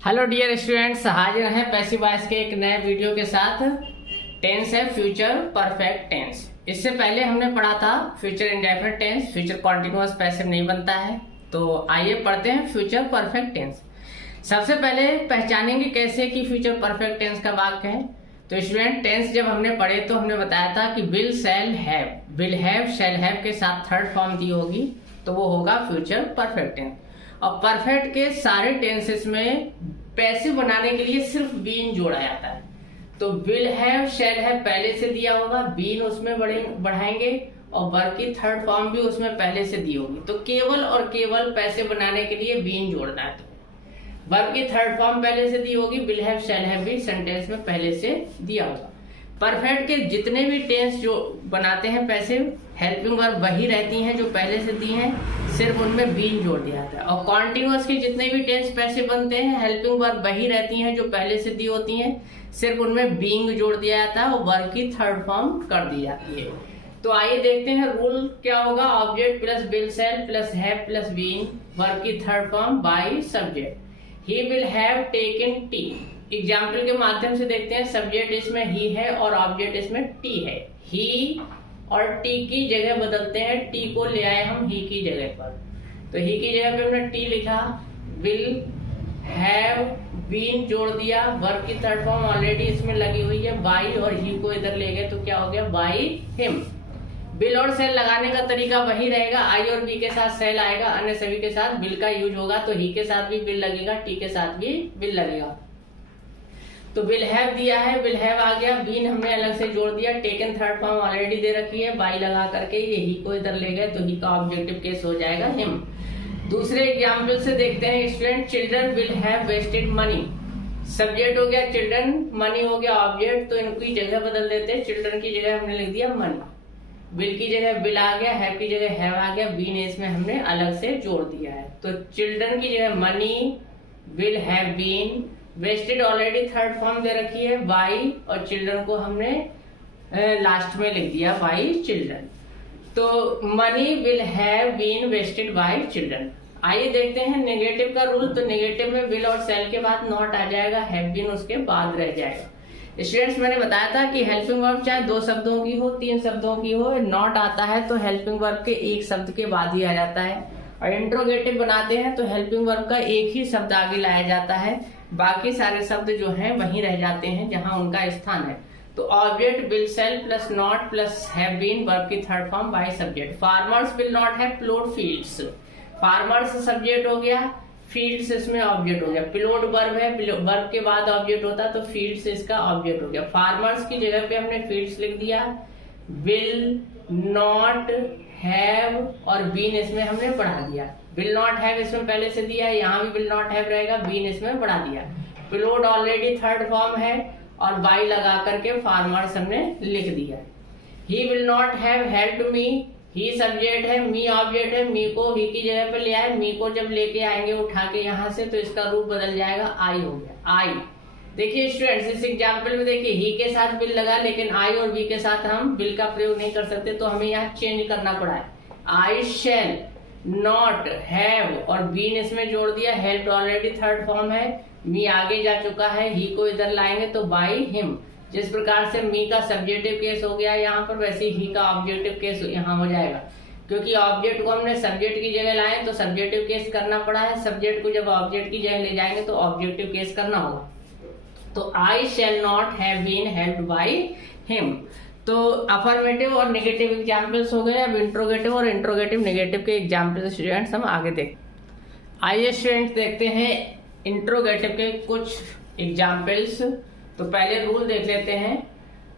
Hello dear students, हाजिर हैं passive voice के एक नए वीडियो के साथ। टेंस है फ्यूचर परफेक्ट टेंस। इससे पहले हमने पढ़ा था future indefinite tense, future continuous passive नहीं बनता है। तो आइए पढ़ते हैं फ्यूचर परफेक्ट टेंस। सबसे पहले पहचानेंगे कैसे कि फ्यूचर परफेक्ट टेंस का वाक्य है। तो स्टूडेंट, टेंस जब हमने पढ़े तो हमने बताया था कि will shall have shall have के साथ थर्ड फॉर्म दी होगी तो वो होगा फ्यूचर परफेक्ट टेंस। और परफेक्ट के सारे टेंसेस में पैसिव बनाने के लिए सिर्फ बीन जोड़ा जाता है। तो विल हैव शैल हैव पहले से दिया होगा, बीन उसमें बढ़ाएंगे और वर्ब की थर्ड फॉर्म भी उसमें पहले से दी होगी। तो केवल और केवल पैसिव बनाने के लिए बीन जोड़ना है। तो वर्ब की थर्ड फॉर्म पहले से दी होगी, विल हैव शैल हैव भी सेंटेंस में पहले से दिया होगा। परफेक्ट के जितने भी टेंस जो बनाते हैं पैसिव, हेल्पिंग वर्ब वही रहती हैं जो पहले से दी हैं, सिर्फ उनमें बीन जोड़ दिया जाता है। और कॉन्टिन्यूअस के जितने भी टेंस पैसिव बनते हैं, हेल्पिंग वर्ब वही रहती हैं जो पहले से दी होती हैं, सिर्फ उनमें बीइंग जोड़ दिया जाता है और वर्ब की थर्ड फॉर्म कर दी जाती है। तो आइए देखते हैं रूल क्या होगा। Object plus will shall plus have plus being, verb की third form by subject. He will have taken tea. Example के माध्यम से देखते हैं। सब्जेक्ट इसमें ही है और ऑब्जेक्ट इसमें टी है। ही और टी की जगह बदलते हैं, टी को ले आए हम ही की जगह पर। तो ही की जगह पे हमने टी लिखा, विल हैव बीन जोड़ दिया, वर्ब की थर्ड फॉर्म ऑलरेडी इसमें लगी हुई है, बाई और ही को इधर ले गए तो क्या हो गया, बाई हिम। बिल और सेल लगाने का तरीका वही रहेगा। आई और बी के साथ सेल आएगा, अन्य सभी के साथ बिल का यूज होगा। तो ही के साथ भी बिल लगेगा, टी के साथ भी बिल लगेगा। तो विल हैव दिया है, विल हैव आ गया, बीन हमने अलग से जोड़ दिया, टेकन थर्ड फॉर्म ऑलरेडी दे रखी है, बाई लगा करके ये ही को इधर ले गए तो ही का ऑब्जेक्टिव केस हो जाएगा हिम। दूसरे एग्जाम्पल से देखते हैं student. Children will have wasted money. Subject हो गया चिल्ड्रन, मनी हो गया ऑब्जेक्ट, तो इनकी जगह बदल देते हैं। चिल्ड्रन की जगह हमने लिख दिया मनी, विल की जगह बिल आ गया, हैव की जगह हैव आ गया, बीन इसमें हमने अलग से जोड़ दिया है। तो चिल्ड्रन की जगह money, will have been, wasted already third form दे रखी है बाई, और चिल्ड्रन को हमने लास्ट में लिख दिया बाई चिल्ड्रन। तो money will have been wasted by children. आइए देखते हैं नेगेटिव का रूल। तो नेगेटिव में विल और सेल के बाद नॉट आ जाएगा, हैव बीन उसके बाद रह जाएगा। स्टूडेंट्स, मैंने बताया था कि हेल्पिंग वर्ब चाहे 2 शब्दों की हो, 3 शब्दों की हो, नॉट आता है तो हेल्पिंग वर्ब के एक शब्द के बाद ही आ जाता है। और इंट्रोगेटिव बनाते हैं तो हेल्पिंग वर्ब का एक ही शब्द आगे लाया जाता है, बाकी सारे शब्द जो हैं वहीं रह जाते हैं जहां उनका स्थान है। तो object will shall plus not plus have been, verb की third form by subject. Farmers will not have ploughed fields. Farmers subject हो गया, फील्ड्स इसमें ऑब्जेक्ट हो गया। प्लोड वर्ब है, वर्ब के बाद ऑब्जेक्ट होता तो फील्ड्स इसका ऑब्जेक्ट हो गया। फार्मर्स की जगह पे हमने फील्ड्स लिख दिया, विल नॉट हैव और बीन इसमें हमने बढ़ा दिया। विल नॉट हैव इसमें पहले से दिया है, यहाँ भी विल नॉट हैव रहेगा, बीन इसमें बढ़ा दिया। प्लोड ऑलरेडी थर्ड फॉर्म है और बाई लगा करके फार्मर्स हमने लिख दिया। He will not have helped me, he subject है, मी ऑब्जेक्ट है, मी को ही की जगह पे ले आए, मी को जब लेके आएंगे उठा के यहाँ से तो इसका रूप बदल जाएगा, आई हो गया आई। देखिए स्टूडेंट्स, इस एग्जाम्पल में देखिए ही के साथ बिल लगा, लेकिन आई और बी के साथ हम बिल का प्रयोग नहीं कर सकते तो हमें यहाँ चेंज करना पड़ा है। आई शैल नॉट हैव और बीन इसमें जोड़ दिया, हेल्प ऑलरेडी थर्ड फॉर्म है, मी आगे जा चुका है, ही को इधर लाएंगे तो बाई हिम। जिस प्रकार से मी का सब्जेक्टिव केस हो गया यहाँ पर, वैसे ही का ऑब्जेक्टिव केस यहाँ हो जाएगा। क्योंकि ऑब्जेक्ट को हमने सब्जेक्ट की जगह लाए तो सब्जेक्टिव केस करना पड़ा है, सब्जेक्ट को जब ऑब्जेक्ट की जगह ले जाएंगे तो ऑब्जेक्टिव केस करना होगा। तो I shall not have been helped by him. तो अफर्मेटिव और नेगेटिव एग्जाम्पल्स हो गए। अब इंट्रोगेटिव और इंट्रोगेटिव नेगेटिव के एग्जाम्पल्स स्टूडेंट्स हम आगे देख। आइए स्टूडेंट्स देखते हैं इंट्रोगेटिव के कुछ एग्जाम्पल्स। तो पहले रूल देख लेते हैं।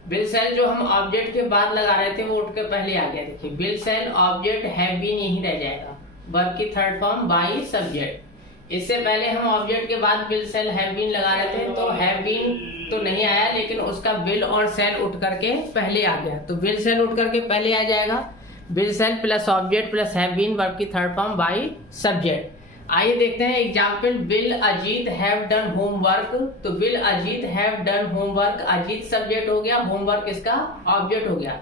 विल शैल जो हम ऑब्जेक्ट के बाद लगा रहे थे वो उठ के पहले आ गया। देखिए will shall object have been यही रह जाएगा, वर्ब की थर्ड फॉर्म बाई सब्जेक्ट। इससे पहले हम ऑब्जेक्ट के बाद विल शैल हैव बीन लगा रहे थे तो हैव बीन तो नहीं आया, लेकिन उसका विल और शैल उठ करके पहले आ गया। तो विल शैल उठ करके पहले आ जाएगा, will shall plus object plus have been, verb की थर्ड फॉर्म बाई सब्जेक्ट। आइए देखते हैं example. Will Ajit have done homework. तो will Ajit have done homework, Ajit subject हो गया, होमवर्क इसका ऑब्जेक्ट हो गया।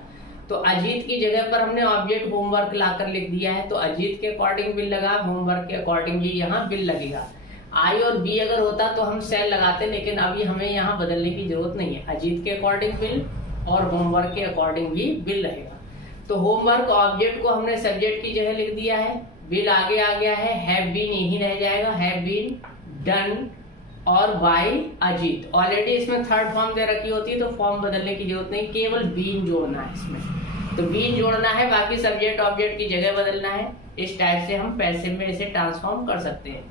तो अजीत की जगह पर हमने ऑब्जेक्ट होमवर्क लाकर लिख दिया है, तो अजीत के अकॉर्डिंग बिल लगा, होमवर्क के अकॉर्डिंग ही यहाँ बिल लगेगा। आई और बी अगर होता तो हम सेल लगाते, लेकिन अभी हमें यहाँ बदलने की जरूरत नहीं है। अजीत के अकॉर्डिंग बिल और होमवर्क के अकॉर्डिंग भी बिल रहेगा। तो होमवर्क ऑब्जेक्ट को हमने सब्जेक्ट की जगह लिख दिया है, बिल आगे आ गया है, हैव बीन यही रह जाएगा, हैव बीन डन और बाय अजीत। ऑलरेडी इसमें थर्ड फॉर्म दे रखी होती है तो फॉर्म बदलने की जरूरत नहीं, केवल बीन जोड़ना है इसमें। तो बीन जोड़ना है, बाकी सब्जेक्ट ऑब्जेक्ट की जगह बदलना है। इस टाइप से हम पैसिव में इसे ट्रांसफॉर्म कर सकते हैं।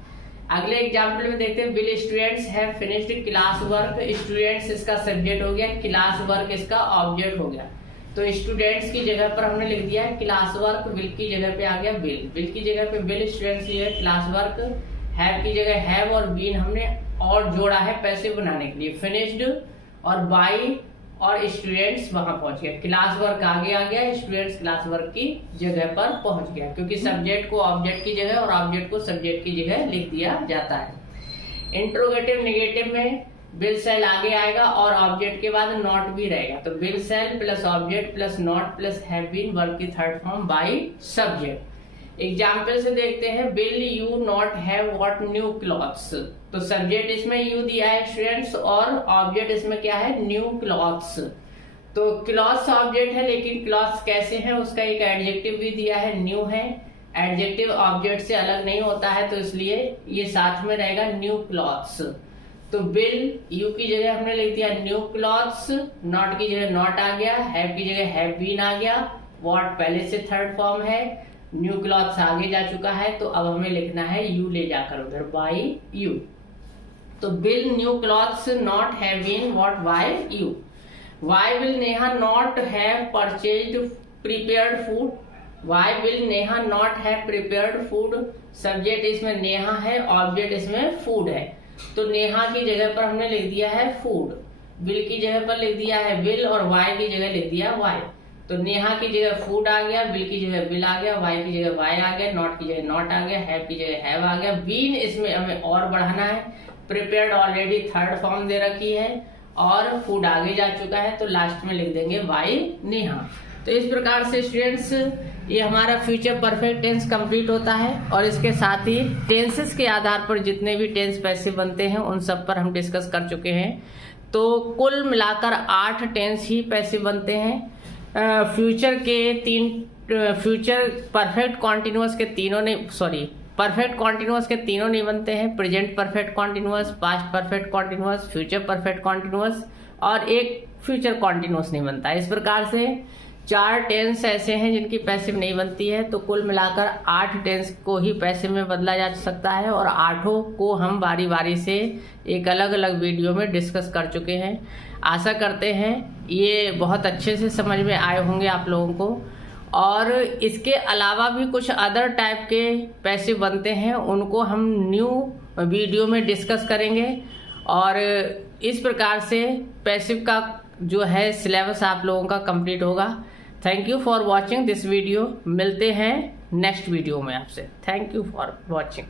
अगले एग्जाम्पल में देखते हैं, will students have finished class work. Students इसका सब्जेक्ट हो गया, क्लास वर्क इसका ऑब्जेक्ट हो गया। तो स्टूडेंट्स की जगह पर हमने लिख दिया है क्लास वर्क, विल की जगह पे आ गया बिल, बिल की जगह पे बिल, स्टूडेंट्स की जगह क्लास वर्क, हैव की जगह हैव और बीन हमने और जोड़ा है पैसिव बनाने के लिए। फिनिश्ड और बाय और स्टूडेंट्स वहां पहुंच गया, क्लास वर्क आगे आ गया, स्टूडेंट्स क्लास वर्क की जगह पर पहुंच गया, क्योंकि सब्जेक्ट को ऑब्जेक्ट की जगह और ऑब्जेक्ट को सब्जेक्ट की जगह लिख दिया जाता है। इंट्रोगेटिव नेगेटिव में बिल सेल आगे आएगा और ऑब्जेक्ट के बाद नॉट भी रहेगा। तो will shall plus object plus not plus have been, verb की third form by subject. Example से देखते हैं, will you not have what new clothes. तो सब्जेक्ट इसमें यू दिया है स्टूडेंट्स और ऑब्जेक्ट इसमें क्या है, न्यू क्लॉथ्स। तो क्लॉथ्स ऑब्जेक्ट है, लेकिन क्लॉथ्स कैसे हैं उसका एक एडजेक्टिव भी दिया है, न्यू है। एडजेक्टिव ऑब्जेक्ट से अलग नहीं होता है, तो इसलिए ये साथ में रहेगा न्यू क्लॉथ्स। तो बिल यू की जगह हमने लिख दिया न्यू क्लॉथ्स, नॉट की जगह नॉट आ गया, हैव की जगह हैव बीन आ गया, व्हाट पहले से थर्ड फॉर्म है, न्यू क्लॉथ्स आगे जा चुका है, तो अब हमें लिखना है यू ले जाकर उधर, बाय यू। तो will new clothes not have been what by you. Why will Neha not have purchased prepared food, why will Neha not have prepared food. Subject इसमें नेहा है, ऑब्जेक्ट इसमें फूड है, तो नेहा की जगह पर हमने लिख दिया है फूड, बिल की जगह पर लिख दिया है बिल और वाई की जगह लिख दिया वाई। तो नेहा की जगह फूड आ गया, बिल की जगह बिल आ गया, वाई की जगह वाई आ गया, नॉट की जगह नॉट आ गया, हैव की जगह हैव आ गया। बीन इसमें हमें और बढ़ाना है, प्रिपेयर्ड ऑलरेडी थर्ड फॉर्म दे रखी है और फूड आगे जा चुका है, तो लास्ट में लिख देंगे बाय नेहा। तो इस प्रकार से स्टूडेंट्स ये हमारा फ्यूचर परफेक्ट टेंस कंप्लीट होता है और इसके साथ ही टेंसेस के आधार पर जितने भी टेंस पैसिव बनते हैं उन सब पर हम डिस्कस कर चुके हैं। तो कुल मिलाकर 8 टेंस ही पैसिव बनते हैं। फ्यूचर परफेक्ट कॉन्टिन्यूअस के तीनों नहीं, परफेक्ट कॉन्टिन्यूअस के तीनों नहीं बनते हैं, present perfect continuous, past perfect continuous, future perfect continuous और एक फ्यूचर कॉन्टिन्यूअस नहीं बनता। इस प्रकार से 4 टेंस ऐसे हैं जिनकी पैसिव नहीं बनती है। तो कुल मिलाकर 8 टेंस को ही पैसिव में बदला जा सकता है और 8 को हम बारी बारी से एक अलग अलग वीडियो में डिस्कस कर चुके हैं। आशा करते हैं ये बहुत अच्छे से समझ में आए होंगे आप लोगों को। और इसके अलावा भी कुछ अदर टाइप के पैसिव बनते हैं, उनको हम न्यू वीडियो में डिस्कस करेंगे। और इस प्रकार से पैसिव का जो है सिलेबस आप लोगों का कंप्लीट होगा। Thank you for watching this video. मिलते हैं नेक्स्ट वीडियो में आपसे। Thank you for watching.